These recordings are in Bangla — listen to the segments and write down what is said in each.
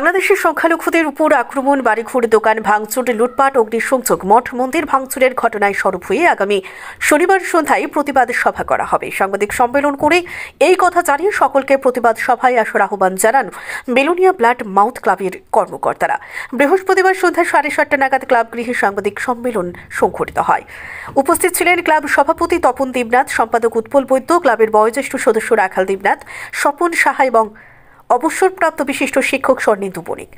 বাংলাদেশের সংখ্যালঘুদের উপর আক্রমণ, বাড়িঘর, দোকান ভাঙচুর, লুটপাট, অগ্নিসংযোগ, মঠ মন্দির ভাঙচুরের ঘটনায় সরব হয়ে আগামী শনিবার সন্ধ্যায় প্রতিবাদ সভা করা হবে। সাংবাদিক সম্মেলন করে এই কথা জানিয়ে সকলকে প্রতিবাদ সভায় আসার আহ্বান জানান বেলোনিয়া ব্লাড মাউথ ক্লাবের কর্মকর্তারা। বৃহস্পতিবার সন্ধ্যা 7:30 নাগাদ ক্লাব গৃহে সাংবাদিক সম্মেলন সংঘটিত হয়। উপস্থিত ছিলেন ক্লাব সভাপতি তপন দেবনাথ, সম্পাদক উৎপল বৈদ্য, ক্লাবের বয়োজ্যেষ্ঠ সদস্য রাখাল দেবনাথ, স্বপন সাহা এবং অবসরপ্রাপ্ত বিশিষ্ট শিক্ষক স্বর্ণেন্দু বণিক।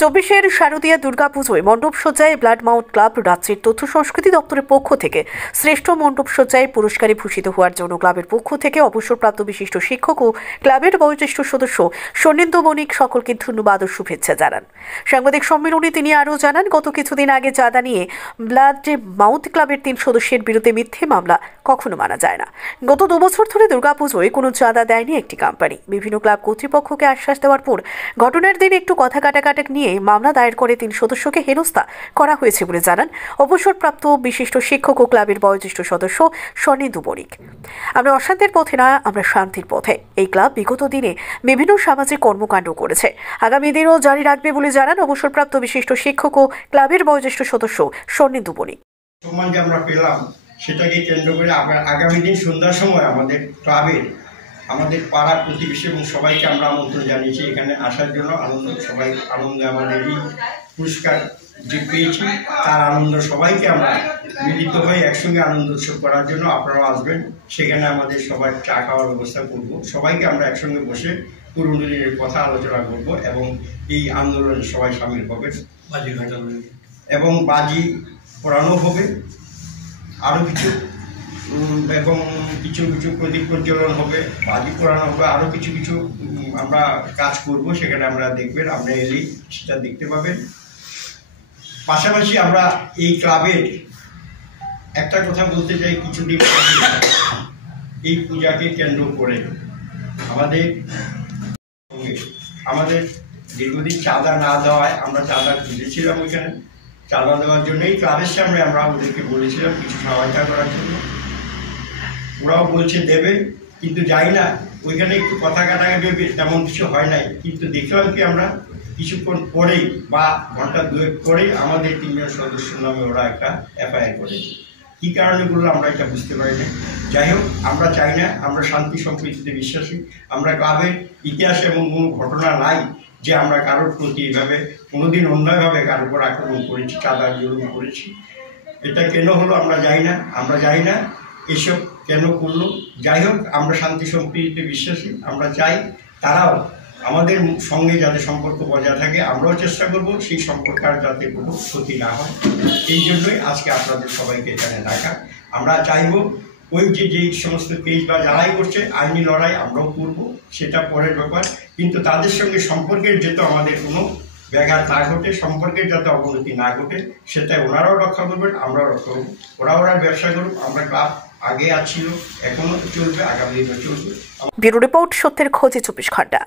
24-এর শারদীয়া দুর্গাপুজোয় মণ্ডপসজ্জায় ব্লাড মাউথ ক্লাব রাজ্যের তথ্য সংস্কৃতি দপ্তরের পক্ষ থেকে শ্রেষ্ঠ মণ্ডপসজ্জায় পুরস্কারে ভূষিত হওয়ার জন্য ক্লাবের পক্ষ থেকে অবসরপ্রাপ্ত বিশিষ্ট শিক্ষক ও ক্লাবের বয়োজ্যেষ্ঠ সদস্য স্বর্ণেন্দু বণিক সকলকে ধন্যবাদ ও শুভেচ্ছা জানান। সাংবাদিক সম্মেলনে তিনি আরও জানান, গত কিছুদিন আগে চাঁদা নিয়ে ব্লাড মাউথ ক্লাবের 3 সদস্যের বিরুদ্ধে মিথ্যে মামলা কখনো মানা যায় না। গত 2 বছর ধরে দুর্গাপুজোয় কোনো চাঁদা দেয়নি একটি কোম্পানি। বিভিন্ন ক্লাব কর্তৃপক্ষকে আশ্বাস দেওয়ার পর ঘটনার দিন একটু কথা কাটাকাটি নিয়ে মামলা দায়ের করে 3 সদস্যকে হেনস্থা করা হয়েছে বলে জানান অবসরপ্রাপ্ত বিশিষ্ট শিক্ষক ও ক্লাবের বয়োজ্যেষ্ঠ সদস্য স্বর্ণেন্দু বণিক। আমরা অশান্তির পথে না, আমরা শান্তির পথে। এই ক্লাব বিগত দিনে বিভিন্ন সামাজিক কর্মকাণ্ড করেছে, আগামী দিনেও জারি রাখবে বলে জানান অবসরপ্রাপ্ত বিশিষ্ট শিক্ষক ও ক্লাবের বয়োজ্যেষ্ঠ সদস্য স্বর্ণেন্দু বণিক। সম্মান যে আমরা পেলাম সেটাকে কেন্দ্র করে আমরা আগামী দিন সন্ধ্যার সময় আমাদের ক্লাবের, আমাদের পাড়া প্রতিবেশী এবং সবাইকে আমরা আমন্ত্রণ জানিয়েছি এখানে আসার জন্য। সবাই আনন্দে আমাদের এই পুরস্কার যে পেয়েছি তার আনন্দ সবাইকে আমরা মিলিত হয়ে একসঙ্গে আনন্দ উৎসব করার জন্য আপনারাও আসবেন। সেখানে আমাদের সবার চা খাওয়ার ব্যবস্থা করব, সবাইকে আমরা একসঙ্গে বসে পুরনো দিনের কথা আলোচনা করব এবং এই আন্দোলনে সবাই সামিল হবেন এবং বাজি পোড়ানো হবে, আরও কিছু এবং কিছু প্রদীপ প্রজ্বলন হবে, বাজি পোড়ানো হবে, আরও কিছু আমরা কাজ করব। সেখানে আমরা দেখবেন, আমরা এলেই সেটা দেখতে পাবেন। পাশাপাশি আমরা এই ক্লাবের একটা কথা বলতে চাই, কিছুদিন এই পূজাকে কেন্দ্র করে আমাদের দীর্ঘদিন চাঁদা না দেওয়ায় আমরা চাঁদা খুঁজেছিলাম। ওইখানে চাঁদা দেওয়ার জন্য এই ক্লাবের সামনে আমরা ওদেরকে বলেছিলাম কিছু সহায়তা করার জন্য। ওরাও বলছে দেবে, কিন্তু যাই না, ওইখানে একটু কথা কাটাকাটি তেমন কিছু হয় নাই। কিন্তু দেখলাম কি আমরা কিছুক্ষণ পরেই বা ঘন্টা 2 পরেই আমাদের 3 জন সদস্য নামে ওরা একটা এফআইআর করেছে। কী কারণে করলো আমরা এটা বুঝতে পারি না। যাই হোক, আমরা চাই না, আমরা শান্তি সম্প্রীতিতে বিশ্বাসী। আমরা ক্লাবের ইতিহাসে এমন কোনো ঘটনা নাই যে আমরা কারোর প্রতি এভাবে কোনোদিন অন্যায়ভাবে কারোর উপর আক্রমণ করেছি, চাঁদা জুলুম করেছি। এটা কেন হলো আমরা জানি না এসব কেন করলো। যাই হোক, আমরা শান্তি সম্প্রীতিতে বিশ্বাসী। আমরা চাই তারাও আমাদের সঙ্গে যাতে সম্পর্ক বজায় থাকে, আমরাও চেষ্টা করব সেই সম্পর্ক আর যাতে কোনো ক্ষতি না হয়। এই জন্যই আজকে আপনাদের সবাইকে এখানে ডাকা। আমরা চাইব ওই যেই সমস্ত কেস বা যারাই করছে আইনি লড়াই আমরাও করব, সেটা পরের ব্যাপার। কিন্তু তাদের সঙ্গে সম্পর্কের যাতে আমাদের কোনো ব্যাঘাত না ঘটে, সম্পর্কের যাতে অবনতি না ঘটে, সেটা ওনারাও রক্ষা করবেন, আমরাও রক্ষা করব। ওরাও ব্যবসা করুক, আমরা ক্লাব আগে ছিল, এখনো চলবে, আগামী দিনও চলবে। ব্যুরো রিপোর্ট, সত্যের খোঁজে 24 ঘন্টা।